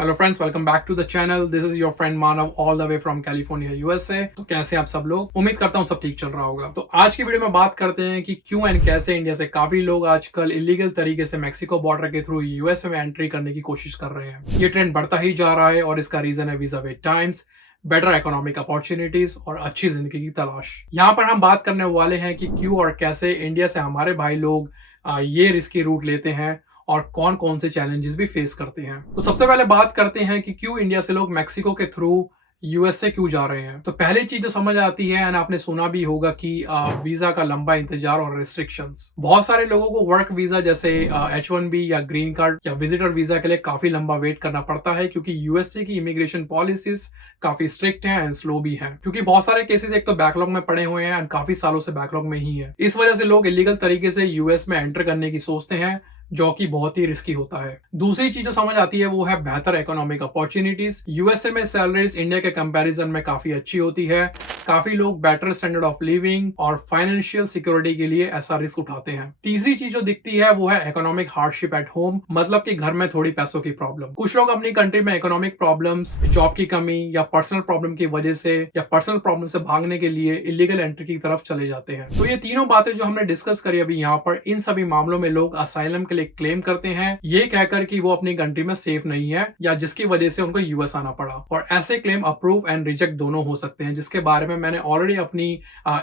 Hello friends, welcome back to the channel. This is your friend Manav all the way from California USA. तो कैसे आप सब लोग? उम्मीद करता हूँ सब ठीक चल रहा होगा। तो आज की वीडियो में बात करते हैं कि क्यों एंड कैसे इंडिया से काफी लोग आजकल इलीगल तरीके से मैक्सिको बॉर्डर के थ्रू यूएसए में एंट्री करने की कोशिश कर रहे हैं। ये ट्रेंड बढ़ता ही जा रहा है और इसका रीजन है visa wait times, better economic opportunities और अच्छी जिंदगी की तलाश। यहाँ पर हम बात करने वाले हैं कि क्यों और कैसे इंडिया से हमारे भाई लोग ये रिस्की रूट लेते हैं और कौन कौन से चैलेंजेस भी फेस करते हैं। तो सबसे पहले बात करते हैं कि क्यों इंडिया से लोग मैक्सिको के थ्रू यूएसए क्यों जा रहे हैं। तो पहली चीज जो समझ आती है, एंड आपने सुना भी होगा कि वीजा का लंबा इंतजार और रिस्ट्रिक्शंस। बहुत सारे लोगों को वर्क वीजा जैसे H1B या ग्रीन कार्ड या विजिटर वीजा के लिए काफी लंबा वेट करना पड़ता है, क्योंकि यूएसए की इमिग्रेशन पॉलिसीज काफी स्ट्रिक्ट हैं एंड स्लो भी हैं, क्योंकि बहुत सारे केसेस एक तो बैकलॉग में पड़े हुए हैं एंड काफी सालों से बैकलॉग में ही है। इस वजह से लोग इलीगल तरीके से यूएस में एंटर करने की सोचते हैं, जो कि बहुत ही रिस्की होता है। दूसरी चीज जो समझ आती है वो है बेहतर इकोनॉमिक अपॉर्चुनिटीज। यूएसए में सैलरीज इंडिया के कंपैरिजन में काफी अच्छी होती है। काफी लोग बेटर स्टैंडर्ड ऑफ लिविंग और फाइनेंशियल सिक्योरिटी के लिए ऐसा रिस्क उठाते हैं। तीसरी चीज जो दिखती है वो है इकोनॉमिक हार्डशिप एट होम, मतलब कि घर में थोड़ी पैसों की प्रॉब्लम। कुछ लोग अपनी कंट्री में इकोनॉमिक प्रॉब्लम्स, जॉब की कमी या पर्सनल प्रॉब्लम की वजह से या पर्सनल प्रॉब्लम से भागने के लिए इलीगल एंट्री की तरफ चले जाते हैं। तो ये तीनों बातें जो हमने डिस्कस करी अभी यहाँ पर, इन सभी मामलों में लोग असाइलम के लिए क्लेम करते हैं, ये कहकर कि वो अपनी कंट्री में सेफ नहीं है या जिसकी वजह से उनको यूएस आना पड़ा। और ऐसे क्लेम अप्रूव एंड रिजेक्ट दोनों हो सकते हैं, जिसके बारे में मैंने ऑलरेडी अपनी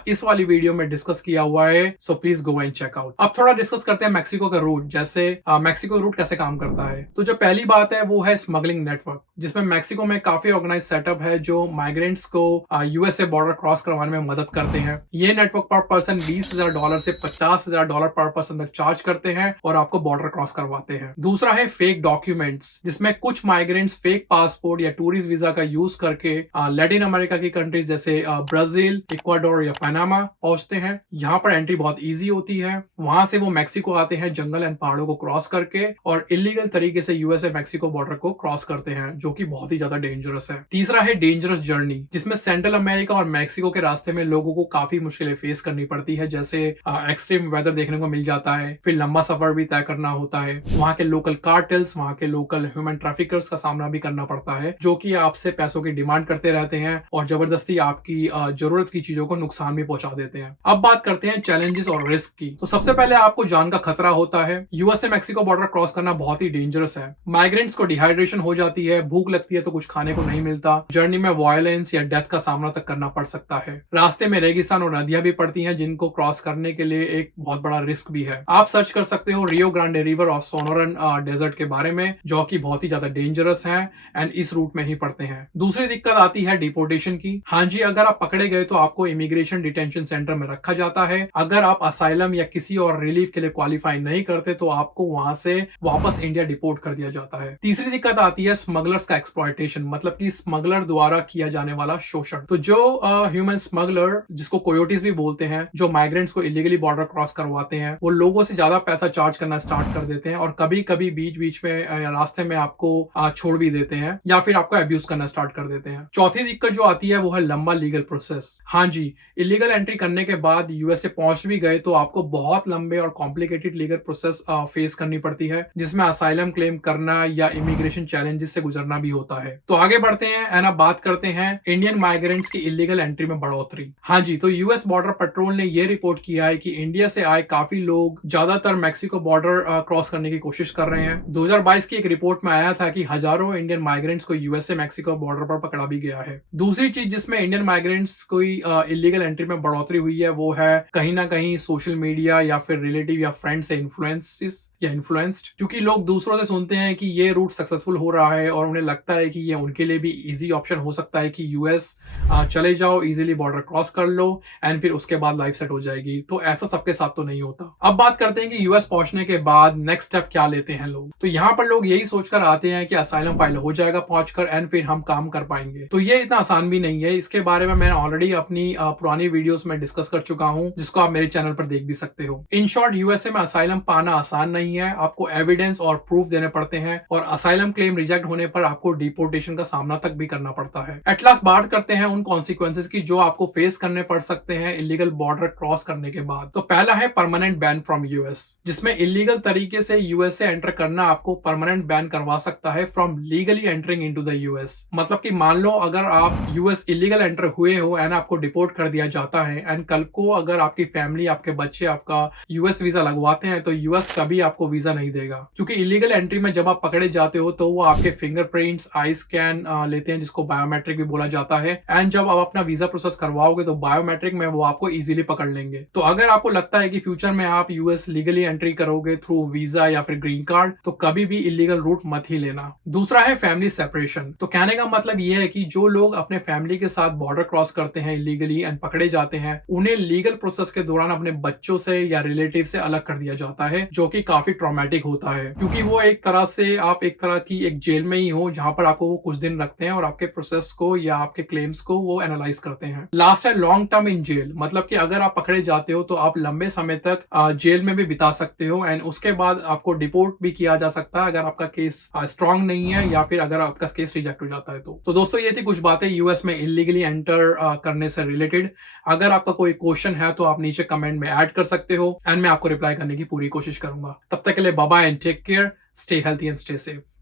इस वाली वीडियो में डिस्कस किया हुआ है, so please go and check out. अब थोड़ा डिस्कस करते हैं मैक्सिको का रूट, जैसे मैक्सिको रूट कैसे काम करता है। तो जो पहली बात है वो है स्मगलिंग नेटवर्क, जिसमें मैक्सिको में काफी ऑर्गेनाइज सेटअप है जो माइग्रेंट्स को यूएसए बॉर्डर क्रॉस करवाने में मदद करते हैं। ये नेटवर्क पर पर्सन $20,000 से $50,000 पर पर्सन तक चार्ज करते हैं और आपको बॉर्डर क्रॉस करवाते हैं। दूसरा है फेक डॉक्यूमेंट्स, जिसमें कुछ माइग्रेंट्स फेक पासपोर्ट या टूरिस्ट वीजा का यूज करके लैटिन अमेरिका की कंट्रीज जैसे ब्राजील, इक्वाडोर या पनामा पहुंचते हैं। यहाँ पर एंट्री बहुत इजी होती है। वहां से वो मैक्सिको आते हैं जंगल एंड पहाड़ों को क्रॉस करके और इलीगल तरीके से यूएसए मैक्सिको बॉर्डर को क्रॉस करते हैं, जो कि बहुत ही ज्यादा डेंजरस है। तीसरा है डेंजरस जर्नी, जिसमें सेंट्रल अमेरिका और मैक्सिको के रास्ते में लोगों को काफी मुश्किलें फेस करनी पड़ती है, जैसे एक्सट्रीम वेदर देखने को मिल जाता है, फिर लंबा सफर भी तय करना होता है। वहां के लोकल कार्टेल्स, वहां के लोकल ह्यूमन ट्रैफिकर्स का सामना भी करना पड़ता है, जो कि आपसे पैसों की डिमांड करते रहते हैं और जबरदस्ती आपकी जरूरत की चीजों को नुकसान भी पहुंचा देते हैं। अब बात करते हैं चैलेंजेस और रिस्क की। तो सबसे पहले आपको जान का खतरा होता है। यूएसए मैक्सिको बॉर्डर क्रॉस करना बहुत ही डेंजरस है। माइग्रेंट्स को डिहाइड्रेशन हो जाती है, भूख लगती है तो कुछ खाने को नहीं मिलता, जर्नी में वायलेंस या डेथ का सामना तक करना पड़ सकता है। रास्ते में रेगिस्तान और नदियां भी पड़ती हैं, जिनको क्रॉस करने के लिए एक बहुत बड़ा रिस्क भी है। आप सर्च कर सकते हो रियो ग्रांडे रिवर और सोनोरन डेजर्ट के बारे में, जो कि बहुत ही ज्यादा डेंजरस है एंड इस रूट में ही पड़ते हैं। दूसरी दिक्कत आती है डिपोर्टेशन की। हाँ जी, अगर आप पकड़े गए तो आपको इमिग्रेशन डिटेंशन सेंटर में रखा जाता है। अगर आप असाइलम या किसी और रिलीफ के लिए क्वालिफाई नहीं करते तो आपको वहां से वापस इंडिया डिपोर्ट कर दिया जाता है। तीसरी दिक्कत आती है स्मगलर्स का एक्सप्लॉयटेशन, मतलब कि स्मगलर द्वारा किया जाने वाला शोषण। तो जो ह्यूमन स्मगलर, जिसको कोयोटीज भी बोलते हैं, जो माइग्रेंट्स को इलीगली बॉर्डर क्रॉस करवाते हैं, वो लोगों से ज्यादा पैसा चार्ज करना स्टार्ट कर देते हैं और कभी कभी बीच बीच में रास्ते में आपको छोड़ भी देते हैं या फिर आपको अब्यूज करना स्टार्ट कर देते हैं। चौथी दिक्कत जो आती है वो है लंबा लीगल प्रोसेस। हाँ जी, इलीगल एंट्री करने के बाद यूएसए पहुंच भी गए तो आपको बहुत लंबे और कॉम्प्लिकेटेड लीगल प्रोसेस फेस करनी पड़ती है, जिसमें असाइलम क्लेम करना या इमिग्रेशन चैलेंजेस से गुजरना भी होता है। तो आगे बढ़ते हैं एंड अब बात करते हैं इंडियन माइग्रेंट्स की इलीगल एंट्री में बढ़ोतरी। हाँ जी, तो यूएस बॉर्डर पेट्रोल ने यह रिपोर्ट किया है कि इंडिया से आए काफी लोग ज्यादातर मैक्सिको बॉर्डर क्रॉस करने की कोशिश कर रहे हैं। 2022 की एक रिपोर्ट में आया था कि हजारों इंडियन माइग्रेंट्स को यूएसए मैक्सिको बॉर्डर पर पकड़ा भी गया है। दूसरी चीज जिसमें इंडियन माइग्रेंट्स कोई इलीगल एंट्री में बढ़ोतरी हुई है वो है कहीं ना कहीं सोशल मीडिया या फिर रिलेटिव या फ्रेंड से इन्फ्लुएंस्ड, क्योंकि लोग दूसरों से सुनते हैं कि ये रूट सक्सेसफुल हो रहा है और उन्हें लगता है कि ये उनके लिए भी इजी ऑप्शन हो सकता है कि यूएस चले जाओ, इजीली बॉर्डर क्रॉस कर लो एंड फिर उसके बाद लाइफ सेट हो जाएगी। तो ऐसा सबके साथ तो नहीं होता। अब बात करते हैं कि यूएस पहुंचने के बाद नेक्स्ट स्टेप क्या लेते हैं लोग। तो यहाँ पर लोग यही सोचकर आते हैं कि असाइलम फाइल हो जाएगा पहुंचकर एंड फिर हम काम कर पाएंगे। तो ये इतना आसान भी नहीं है। इसके बारे में मैंने ऑलरेडी अपनी पुरानी वीडियोस में डिस्कस कर चुका हूं, जिसको आप मेरे चैनल पर देख भी सकते हो। इन शॉर्ट, यूएसए में असाइलम पाना आसान नहीं है। आपको एविडेंस और प्रूफ देने पड़ते हैं और असाइलम क्लेम रिजेक्ट होने पर आपको डिपोर्टेशन का सामना तक भी करना पड़ता है। एट लास्ट बात करते हैं उन कॉन्सिक्वेंसेस की जो आपको फेस करने पड़ सकते हैं इलीगल बॉर्डर क्रॉस करने के बाद। तो पहला है परमानेंट बैन फ्रॉम यूएस, जिसमें इलीगल इलीगल तरीके से यूएसए एंटर करना आपको परमानेंट बैन करवा सकता है from legally entering into the US. मतलब कि मान लो अगर आप यूएस इलीगल एंटर हुए हो एंड आपको डिपोर्ट कर दिया जाता है एंड कल को अगर आपकी फैमिली, आपके बच्चे आपका यूएस वीजा लगवाते हैं तो यूएस कभी आपको वीजा नहीं देगा, क्योंकि इलीगल एंट्री में जब आप पकड़े जाते हो तो वो आपके फिंगरप्रिंट्स, आई स्कैन लेते हैं जिसको बायोमेट्रिक भी बोला जाता है, एंड जब आप अपना वीजा प्रोसेस करवाओगे तो बायोमेट्रिक में वो आपको इजीली पकड़ लेंगे। तो अगर आपको लगता है कि फ्यूचर में आप यूएस लीगली एंट्री करोगे थ्रू वीजा या फिर ग्रीन कार्ड, तो कभी भी इलीगल रूट मत ही लेना। दूसरा है फैमिली सेपरेशन। तो कहने का मतलब ये है कि जो लोग अपने फैमिली के साथ बॉर्डर क्रॉस करते हैं इलीगली एंड पकड़े जाते हैं, उन्हें लीगल प्रोसेस के दौरान अपने बच्चों से या रिलेटिव से अलग कर दिया जाता है, जो कि काफी ट्रॉमेटिक होता है, क्योंकि वो एक तरह से आप एक तरह की एक जेल में ही हो जहां पर आपको वो कुछ दिन रखते हैं और आपके प्रोसेस को या आपके क्लेम्स को वो एनालाइज करते हैं। लास्ट है लॉन्ग टर्म इन जेल। मतलब कि अगर आप पकड़े जाते हो तो आप लंबे समय तक जेल में भी बिता सकते हो एंड उसके बाद आपको डिपोर्ट भी किया जा सकता है अगर आपका केस स्ट्रांग नहीं है या फिर अगर आपका केस रिजेक्ट हो जाता है। तो दोस्तों ये थी कुछ बातें यूएस में इलीगली एंटर करने से रिलेटेड। अगर आपका कोई क्वेश्चन है तो आप नीचे कमेंट में ऐड कर सकते हो एंड मैं आपको रिप्लाई करने की पूरी कोशिश करूंगा। तब तक के लिए bye bye and take care, stay healthy and stay safe.